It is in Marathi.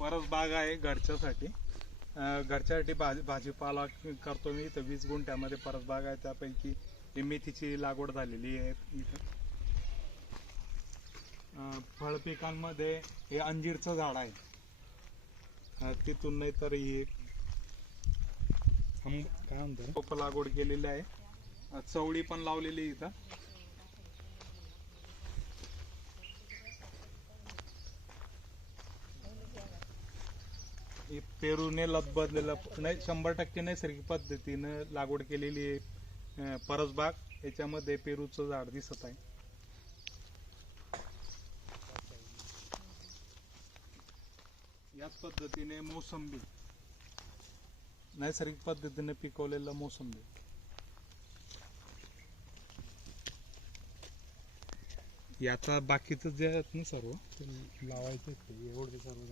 परस बाग आहे घरच्यासाठी. घरच्यासाठी भाजी भाजीपाला करतो मी इथं वीस गुंठ्यामध्ये परस बाग आहे. त्यापैकी मेथीची लागवड झालेली आहे इथं. फळ पिकांमध्ये हे अंजीरचं झाड आहे. तिथून नाही तर ही आंब- काय म्हणतो? लागवड केलेली आहे. चवळी पण लावलेली आहे इथं. ही पेरूने लदबदलेलं नाही शंभर टक्के नैसर्गिक पद्धतीनं लागवड केलेली आहे. परसबाग याच्यामध्ये पेरूचं झाड दिसत आहे. याच पद्धतीने मोसंबी नैसर्गिक पद्धतीने पिकवलेलं मोसंबी. याचा बाकीचं जे आहेत ना सर्व लावायचं एवढे सर्व